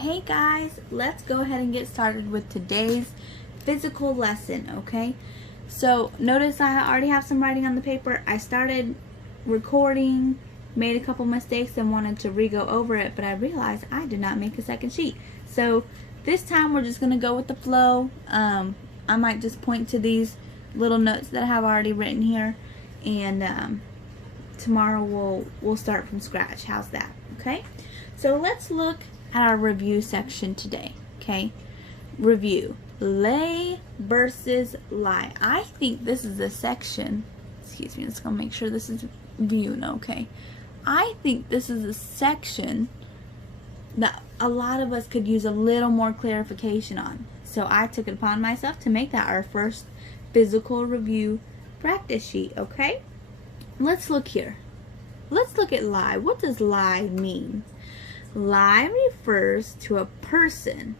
Hey guys, let's go ahead and get started with today's physical lesson, okay? So notice I already have some writing on the paper. I started recording, made a couple mistakes and wanted to re-go over it, but I realized I did not make a second sheet. So this time we're just going to go with the flow. I might just point to these little notes that I have already written here, and tomorrow we'll start from scratch. How's that? Okay? So let's look at our review section today. Okay? Review. Lay versus lie. I think this is a section. Excuse me, let's go make sure this is viewed. Okay. I think this is a section that a lot of us could use a little more clarification on. So I took it upon myself to make that our first physical review practice sheet. Okay? Let's look here. Let's look at lie. What does lie mean? Lie refers to a person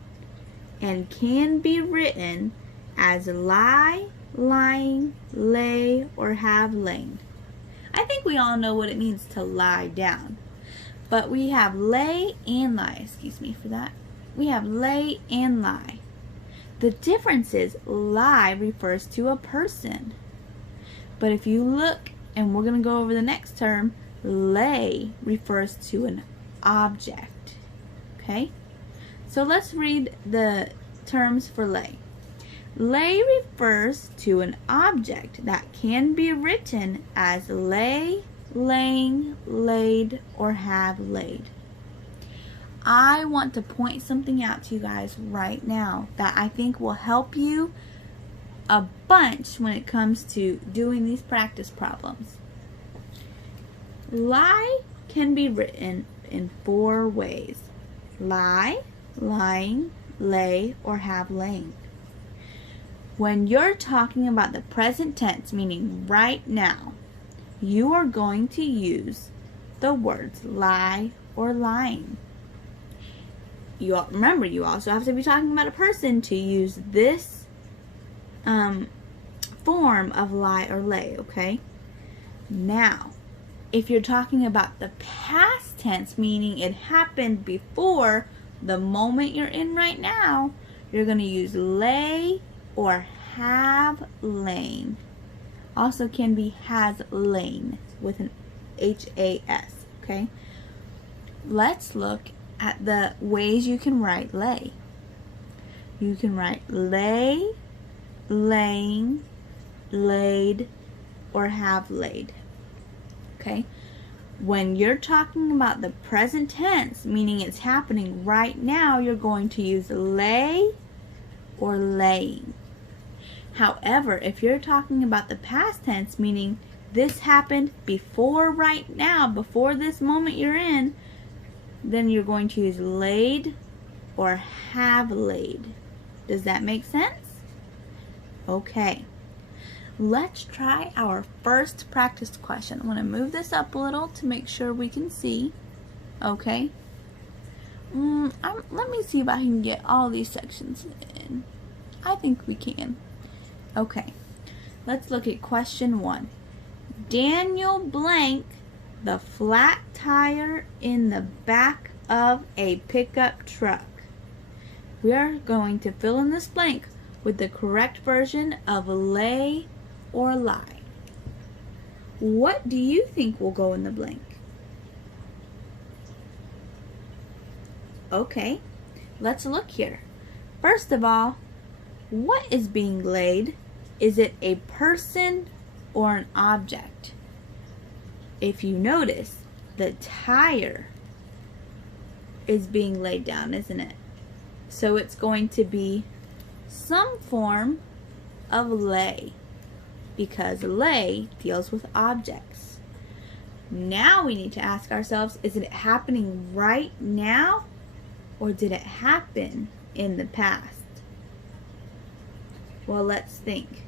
and can be written as lie, lying, lay, or have lain. I think we all know what it means to lie down. But we have lay and lie. Excuse me for that. We have lay and lie. The difference is lie refers to a person. But if you look, and we're going to go over the next term, lay refers to an object. Okay? So let's read the terms for lay. Lay refers to an object that can be written as lay, laying, laid, or have laid. I want to point something out to you guys right now that I think will help you a bunch when it comes to doing these practice problems. Lie can be written in 4 ways. Lie, lying, lay, or have lain. When you're talking about the present tense, meaning right now, you are going to use the words lie or lying. Remember, you also have to be talking about a person to use this form of lie or lay, okay? Now, if you're talking about the past tense, meaning it happened before the moment you're in right now, you're going to use lay or have lain. Also can be has lain with an H-A-S, okay? Let's look at the ways you can write lay. You can write lay, laying, laid, or have laid. Okay? When you're talking about the present tense, meaning it's happening right now, you're going to use lay or laying. However, if you're talking about the past tense, meaning this happened before right now, before this moment you're in, then you're going to use laid or have laid. Does that make sense? Okay. Let's try our first practice question. I'm going to move this up a little to make sure we can see. Okay. Let me see if I can get all these sections in. I think we can. Okay. Let's look at question 1. Daniel blank the flat tire in the back of a pickup truck. We are going to fill in this blank with the correct version of lay or lie. What do you think will go in the blank? Okay, let's look here. First of all, what is being laid? Is it a person or an object? If you notice, the tire is being laid down, isn't it? So it's going to be some form of lay, because lay deals with objects. Now we need to ask ourselves, is it happening right now, or did it happen in the past? Well, let's think.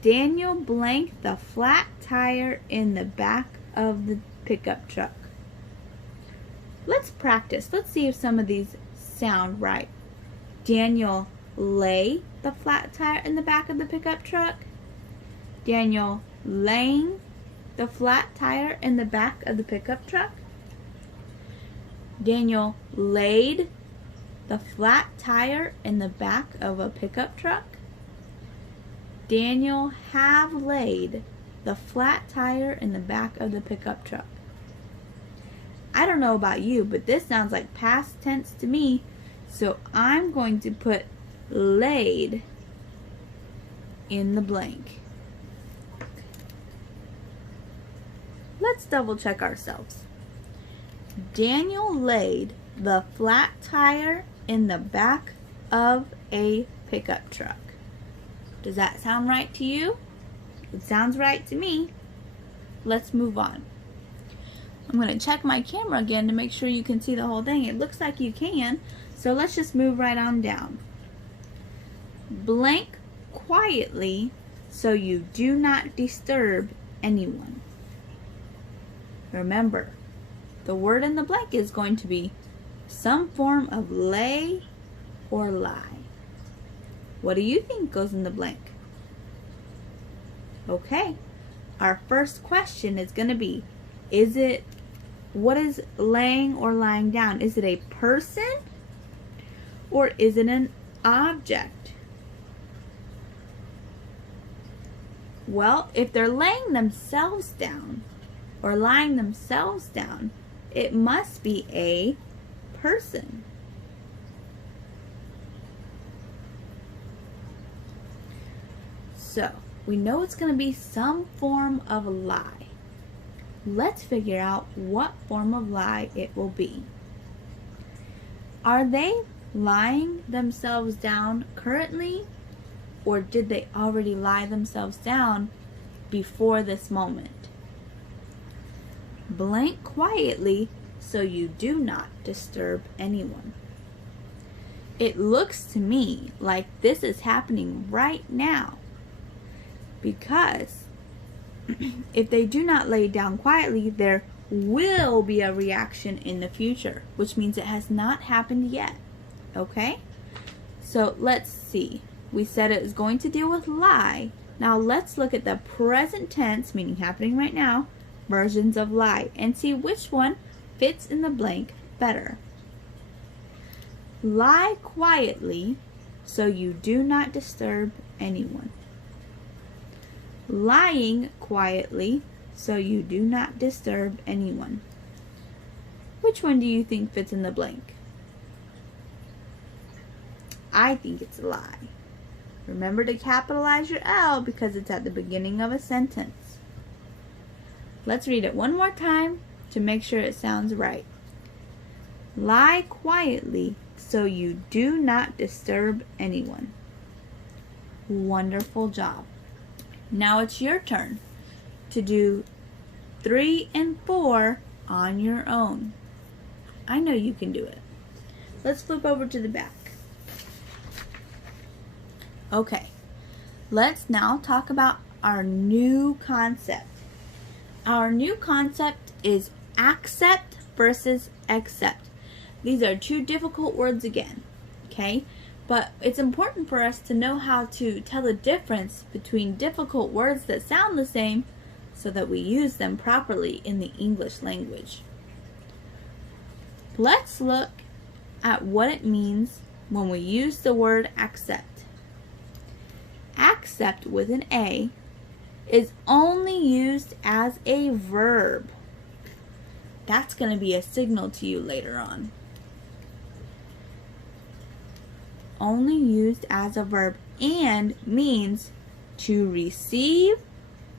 Daniel blanked the flat tire in the back of the pickup truck. Let's practice. Let's see if some of these sound right. Daniel lay the flat tire in the back of the pickup truck. Daniel laying the flat tire in the back of the pickup truck. Daniel laid the flat tire in the back of a pickup truck. Daniel have laid the flat tire in the back of the pickup truck. I don't know about you, but this sounds like past tense to me, so I'm going to put laid in the blank. Let's double check ourselves. Daniel laid the flat tire in the back of a pickup truck. Does that sound right to you? It sounds right to me. Let's move on. I'm going to check my camera again to make sure you can see the whole thing. It looks like you can, so let's just move right on down. Blank quietly so you do not disturb anyone. Remember, the word in the blank is going to be some form of lay or lie. What do you think goes in the blank? Okay, our first question is going to be, what is laying or lying down? Is it a person or is it an object? Well, if they're laying themselves down or lying themselves down, it must be a person. So, we know it's going to be some form of lie. Let's figure out what form of lie it will be. Are they lying themselves down currently, or did they already lie themselves down before this moment? Blank quietly so you do not disturb anyone. It looks to me like this is happening right now, because if they do not lay down quietly, there will be a reaction in the future, which means it has not happened yet. Okay? So let's see. We said it was going to deal with lie. Now let's look at the present tense, meaning happening right now, versions of lie, and see which one fits in the blank better. Lie quietly so you do not disturb anyone. Lying quietly so you do not disturb anyone. Which one do you think fits in the blank? I think it's a lie. Remember to capitalize your L because it's at the beginning of a sentence. Let's read it one more time to make sure it sounds right. Lie quietly so you do not disturb anyone. Wonderful job. Now it's your turn to do 3 and 4 on your own. I know you can do it. Let's flip over to the back. Okay, let's now talk about our new concept. Our new concept is accept versus accept. These are two difficult words again, okay? But it's important for us to know how to tell the difference between difficult words that sound the same so that we use them properly in the English language. Let's look at what it means when we use the word accept. Accept with an A is only used as a verb. That's going to be a signal to you later on. Only used as a verb and means to receive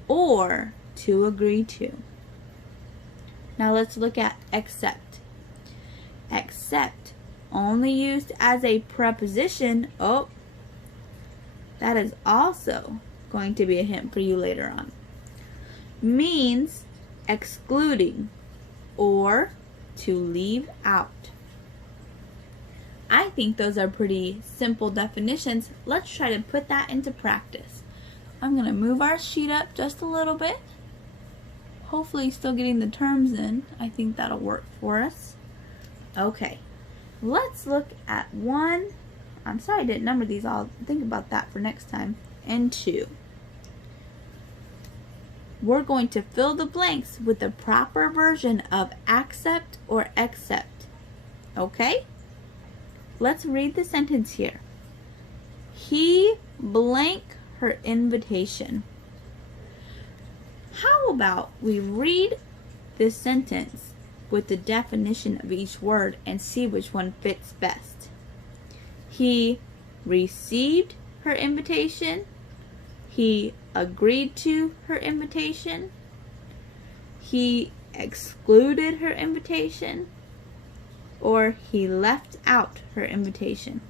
or to agree to. Now let's look at accept. Accept, only used as a preposition. Oh, that is also going to be a hint for you later on. Means excluding or to leave out. I think those are pretty simple definitions. Let's try to put that into practice. I'm going to move our sheet up just a little bit. Hopefully still getting the terms in. I think that'll work for us. Okay, let's look at 1. I'm sorry I didn't number these. I'll think about that for next time. And 2. We're going to fill the blanks with the proper version of accept or accept. Okay? Let's read the sentence here. He blank her invitation. How about we read this sentence with the definition of each word and see which one fits best. He received her invitation. He agreed to her invitation. He excluded her invitation. Or he left out her invitation.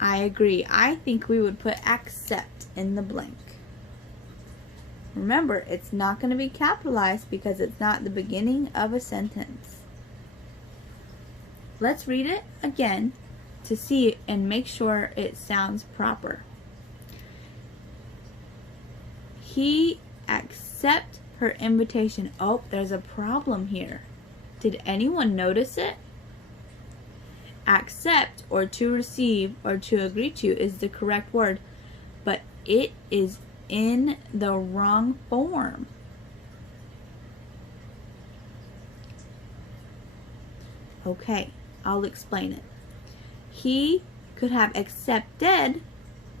I agree. I think we would put accept in the blank. Remember, it's not going to be capitalized because it's not the beginning of a sentence. Let's read it again to see and make sure it sounds proper. He accepts her invitation. Oh, there's a problem here. Did anyone notice it? Accept, or to receive, or to agree to is the correct word, but it is in the wrong form. Okay, I'll explain it. He could have accepted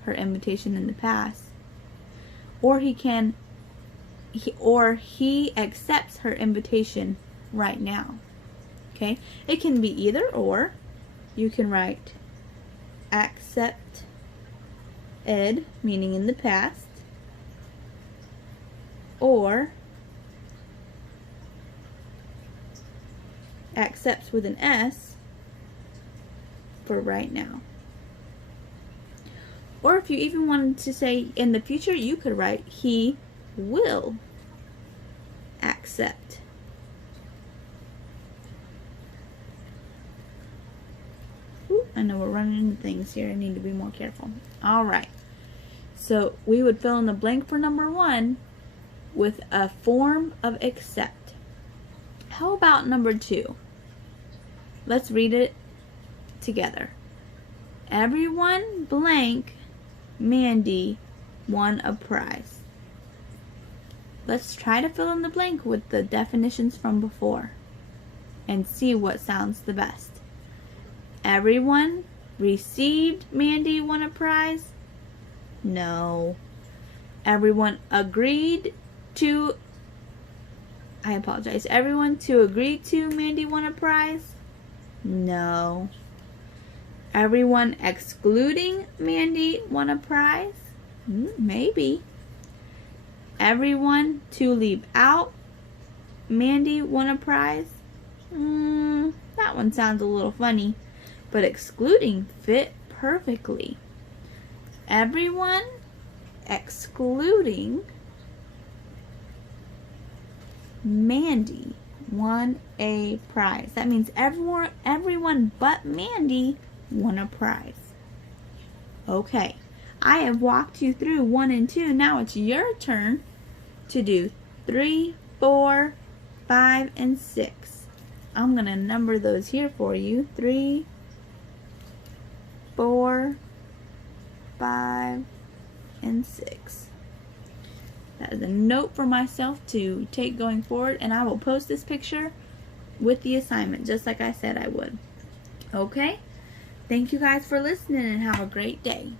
her invitation in the past, or he accepts her invitation right now. Okay, it can be either or. You can write accepted, meaning in the past, or accepts with an S for right now. Or if you even wanted to say in the future, you could write he will accept. Ooh, I know we're running into things here. I need to be more careful. Alright. So we would fill in the blank for number 1 with a form of accept. How about number 2? Let's read it together. Everyone blank Mandy won a prize. Let's try to fill in the blank with the definitions from before and see what sounds the best. Everyone received Mandy won a prize? No. Everyone agreed to, everyone to agree to Mandy won a prize? No. Everyone excluding Mandy won a prize? Maybe. Everyone to leave out Mandy won a prize? That one sounds a little funny, but excluding fit perfectly. Everyone excluding Mandy won a prize. That means everyone but Mandy won a prize. Okay, I have walked you through 1 and 2. Now it's your turn to do 3, 4, 5, and 6. I'm going to number those here for you. 3, 4, 5, and 6. That is a note for myself to take going forward, and I will post this picture with the assignment, just like I said I would. Okay? Thank you guys for listening, and have a great day.